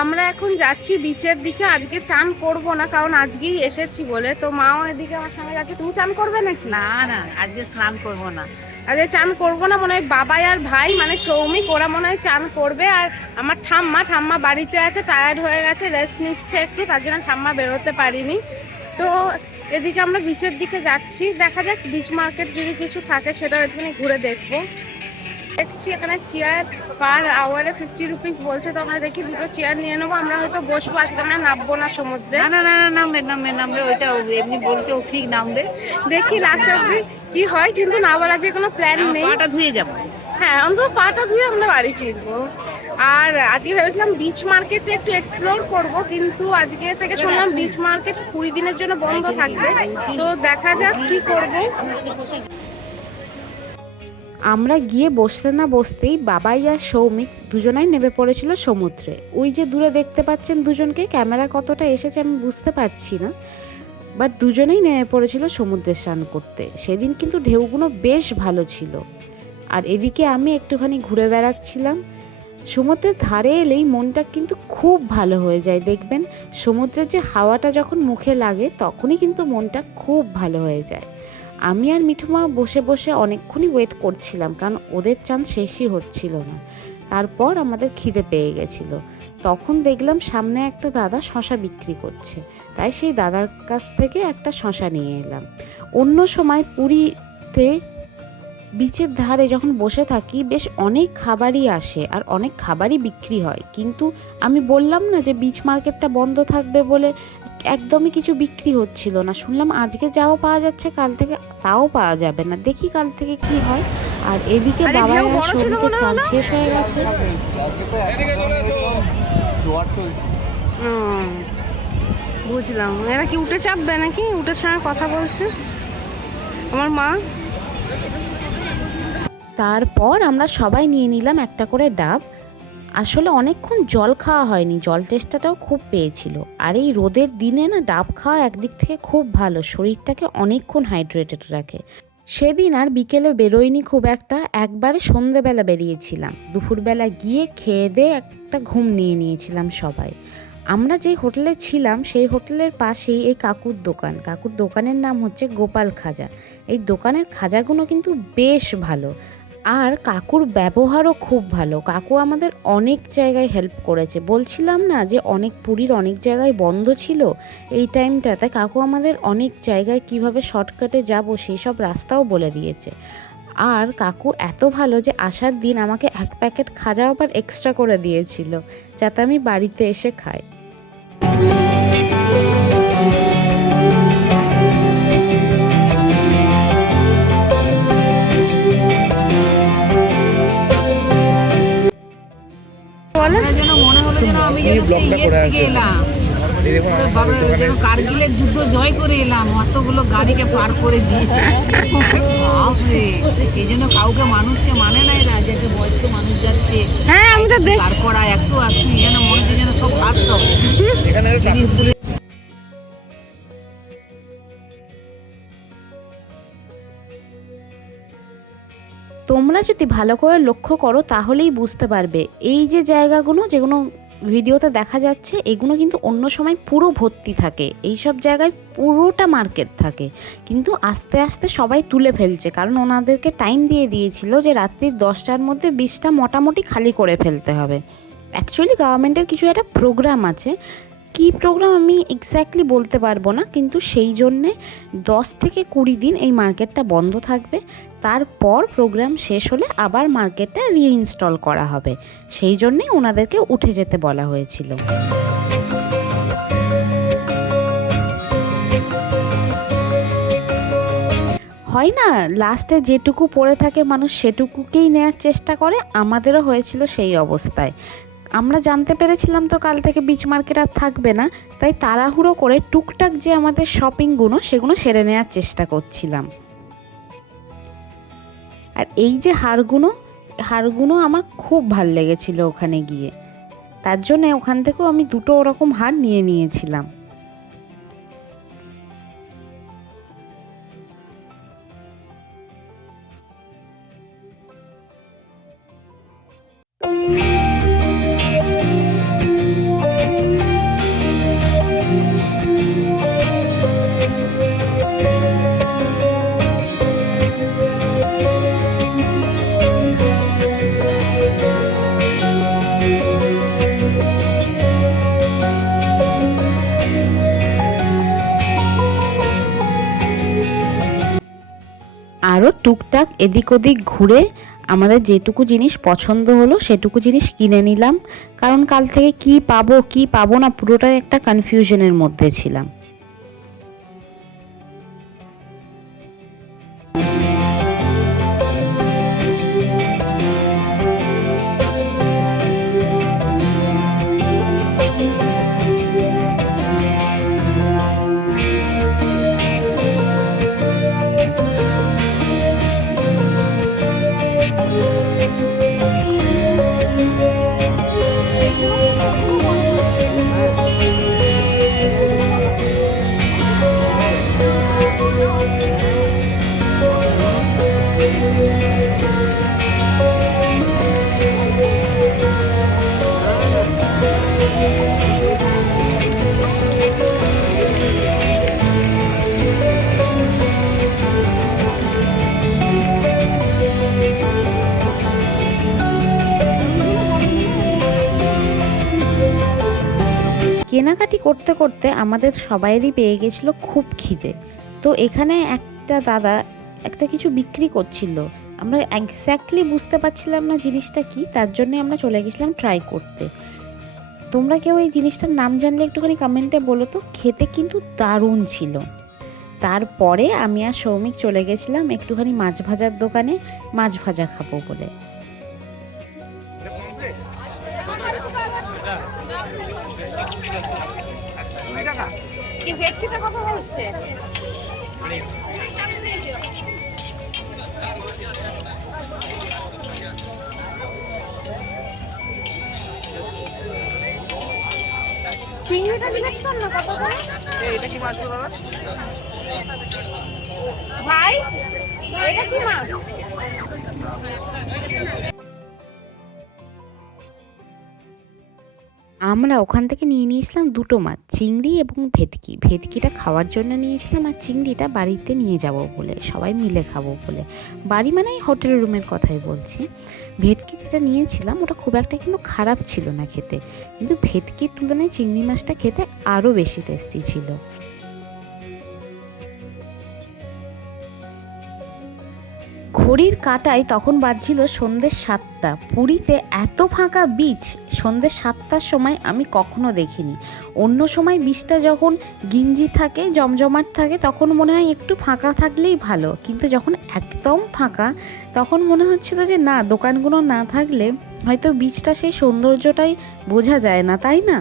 আমরা এখন যাচ্ছি বিচের দিকে। আজকে চান করব না, কারণ আজকেই এসেছি বলে। তো মাও এদিকে আমার সঙ্গে যাচ্ছে। তুমি চান করবে নাকি? না না, আজকে স্নান করব না। আজকে চান করব না, মনে হয় বাবাই আর ভাই মানে সৌমিক ওরা মনে হয় চান করবে। আর আমার ঠাম্মা বাড়িতে আছে, টায়ার্ড হয়ে গেছে, রেস্ট নিচ্ছে একটু, তার জন্য ঠাম্মা বেরোতে পারিনি। তো এদিকে আমরা বিচের দিকে যাচ্ছি, দেখা যাক বিচ মার্কেট যদি কিছু থাকে সেটা একটুখানি ঘুরে দেখবো। দেখছি এখানে চেয়ার পার আওয়ারে 50 রুপিস বলছে, তো আমরা দেখি দুটো চেয়ার নিয়ে নেবো। আমরা হয়তো বসবো, আজকে আমরা নামবো না সমুদ্রে। না না না না, নামবে ওইটা এমনি বলছে, ও ঠিক নামবে। দেখি লাস্ট অব্দি কি হয়, কিন্তু না বলা যে কোনো প্ল্যান নেই। পাটা ধুয়ে যাবো। হ্যাঁ, অন্তত পাটা ধুয়ে আমরা বাড়ি ফিরবো। আর আজকে ভেবেছিলাম বিচ মার্কেটে একটু এক্সপ্লোর করব, কিন্তু আজকে থেকে শুনলাম বিচ মার্কেট 20 দিনের জন্য বন্ধ থাকবে। তো দেখা যাক কি করবো। আমরা গিয়ে বসতে না বসতেই বাবাই আর সৌমিক দুজনাই নেমে পড়েছিল সমুদ্রে। ওই যে দূরে দেখতে পাচ্ছেন দুজনকে, ক্যামেরা কতটা এসেছে আমি বুঝতে পারছি না, বাট দুজনেই নেমে পড়েছিল সমুদ্রে স্নান করতে। সেদিন কিন্তু ঢেউগুলো বেশ ভালো ছিল। আর এদিকে আমি একটুখানি ঘুরে বেড়াচ্ছিলাম। সমুদ্রের ধারে এলেই মনটা কিন্তু খুব ভালো হয়ে যায়, দেখবেন সমুদ্রের যে হাওয়াটা যখন মুখে লাগে তখনই কিন্তু মনটা খুব ভালো হয়ে যায়। আমি আর মিঠুমা বসে বসে অনেকক্ষণই ওয়েট করছিলাম, কারণ ওদের চান শেষই হচ্ছিল না। তারপর আমাদের খিদে পেয়ে গেছিল। তখন দেখলাম সামনে একটা দাদা শশা বিক্রি করছে, তাই সেই দাদার কাছ থেকে একটা শশা নিয়ে এলাম। অন্য সময় পুরীতে বিচের ধারে যখন বসে থাকি বেশ অনেক খাবারই আসে আর অনেক খাবারই বিক্রি হয়, কিন্তু আমি বললাম না যে বিচ মার্কেটটা বন্ধ থাকবে বলে একদমই কিছু বিক্রি হচ্ছিল না। শুনলাম আজকে যাও পাওয়া যাচ্ছে, কাল থেকে তাও পাওয়া যাবে না। দেখি কাল থেকে কি হয়। আর এদিকে বাবা সৌমিকের চান শেষ হয়ে গেছে। বুঝলাম, এরা কি উঠে চাপবে নাকি? উঠের সঙ্গে কথা বলছে আমার মা। তারপর আমরা সবাই নিয়ে নিলাম একটা করে ডাব। আসলে অনেকক্ষণ জল খাওয়া হয়নি, জল তেষ্টাটাও খুব পেয়েছিল। আর এই রোদের দিনে না ডাব খাওয়া একদিক থেকে খুব ভালো, শরীরটাকে অনেকক্ষণ হাইড্রেটেড রাখে। সেদিন আর বিকেলে বেরোয়নি খুব একটা, একবারে সন্ধেবেলা বেরিয়েছিলাম। দুপুরবেলা গিয়ে খেয়ে দিয়ে একটা ঘুম নিয়ে নিয়েছিলাম সবাই। আমরা যে হোটেলে ছিলাম সেই হোটেলের পাশেই এই কাকুর দোকান। কাকুর দোকানের নাম হচ্ছে গোপাল খাজা। এই দোকানের খাজাগুলো কিন্তু বেশ ভালো, আর কাকুর ব্যবহারও খুব ভালো। কাকু আমাদের অনেক জায়গায় হেল্প করেছে। বলছিলাম না যে পুরীর অনেক জায়গায় বন্ধ ছিল এই টাইমটাতে, কাকু আমাদের অনেক জায়গায় কিভাবে শর্টকাটে যাব সেই সব রাস্তাও বলে দিয়েছে। আর কাকু এত ভালো যে আসার দিন আমাকে 1 প্যাকেট খাজা আবার এক্সট্রা করে দিয়েছিল, যাতে আমি বাড়িতে এসে খাই। যেন মনে হলো যেন আমি যেন সেই থেকে এলাম, কার্গিলের যুদ্ধ জয় করে এলাম, অতগুলো গাড়িকে পার করে দিয়ে। এই জন্য কাউকে মানুষকে মানে নাই না, যে একটা বয়স্ক মানুষ যাচ্ছে, হ্যাঁ আমি তো পার করা একটু আসছি যেন মনে হচ্ছে যেন সব বাস্তব জিনিসগুলো। তোমরা যদি ভালো করে লক্ষ্য করো তাহলেই বুঝতে পারবে এই যে জায়গাগুলো যেগুলো ভিডিওতে দেখা যাচ্ছে এগুলো কিন্তু অন্য সময় পুরো ভর্তি থাকে। এই সব জায়গায় পুরোটা মার্কেট থাকে, কিন্তু আস্তে আস্তে সবাই তুলে ফেলছে, কারণ ওনাদেরকে টাইম দিয়ে দিয়েছিল যে রাত্রি 10টার মধ্যে বিচটা মোটামুটি খালি করে ফেলতে হবে। অ্যাকচুয়ালি গভর্নমেন্টের কিছু একটা প্রোগ্রাম আছে, কী প্রোগ্রাম আমি এক্স্যাক্টলি বলতে পারবো না, কিন্তু সেই জন্যে 10 থেকে 20 দিন এই মার্কেটটা বন্ধ থাকবে। তারপর প্রোগ্রাম শেষ হলে আবার মার্কেটটা রিইনস্টল করা হবে, সেই জন্যেই ওনাদেরকে উঠে যেতে বলা হয়েছিল। হয় না, লাস্টে যেটুকু পড়ে থাকে মানুষ সেটুকুকেই নেওয়ার চেষ্টা করে, আমাদেরও হয়েছিল সেই অবস্থায়। আমরা জানতে পেরেছিলাম তো কাল থেকে বিচ মার্কেট আর থাকবে না, তাই তাড়াহুড়ো করে টুকটাক যে আমাদের শপিংগুলো সেগুলো সেরে নেওয়ার চেষ্টা করছিলাম। আর এই যে হারগুলো আমার খুব ভাল লেগেছিল ওখানে গিয়ে, তার জন্য ওখান থেকেও আমি 2টো ওরকম হার নিয়ে নিয়েছিলাম। আরও টুকটাক এদিক ওদিক ঘুরে আমাদের যেটুকু জিনিস পছন্দ হলো সেটুকু জিনিস কিনে নিলাম, কারণ কাল থেকে কি পাবো না পুরোটাই একটা কনফিউশনের মধ্যে ছিলাম। কেনাকাটি করতে করতে আমাদের সবাইয়েরই পেয়ে গেছিলো খুব খিদে। তো এখানে একটা দাদা একটা কিছু বিক্রি করছিল, আমরা এক্স্যাক্টলি বুঝতে পারছিলাম না জিনিসটা কি, তার জন্যে আমরা চলে গেছিলাম ট্রাই করতে। তোমরা কেউ এই জিনিসটার নাম জানলে একটুখানি কমেন্টে বলো তো। খেতে কিন্তু দারুণ ছিল। তারপরে আমি আর সৌমিক চলে গেছিলাম একটুখানি মাছ ভাজার দোকানে মাছ ভাজা খাবো বলে। চিংড়িটা জিজ্ঞেস কর না কত করে? এটা কি মাছ দাদা? ভাই এটা কি মাছ? আমরা ওখান থেকে নিয়ে নিয়েছিলাম দুটো মাছ, চিংড়ি এবং ভেটকি। ভেটকিটা খাওয়ার জন্য নিয়েছিলাম আর চিংড়িটা বাড়িতে নিয়ে যাব বলে, সবাই মিলে খাবো বলে। বাড়ি মানে হোটেল রুমের কথাই বলছি। ভেটকি যেটা নিয়েছিলাম ওটা খুব একটা কিন্তু খারাপ ছিল না খেতে, কিন্তু ভেটকির তুলনায় চিংড়ি মাছটা খেতে আরও বেশি টেস্টি ছিল। ঘড়ির কাঁটায় তখন বাজছিল সন্ধ্যে 7টা। পুরীতে এত ফাঁকা বিচ সন্ধ্যে 7টার সময় আমি কখনো দেখিনি। অন্য সময় বিচটা যখন গিঞ্জি থাকে, জমজমাট থাকে, তখন মনে হয় একটু ফাঁকা থাকলেই ভালো, কিন্তু যখন একদম ফাঁকা তখন মনে হচ্ছিল যে না, দোকানগুলো না থাকলে হয়তো বিচটা সেই সৌন্দর্যটাই বোঝা যায় না, তাই না?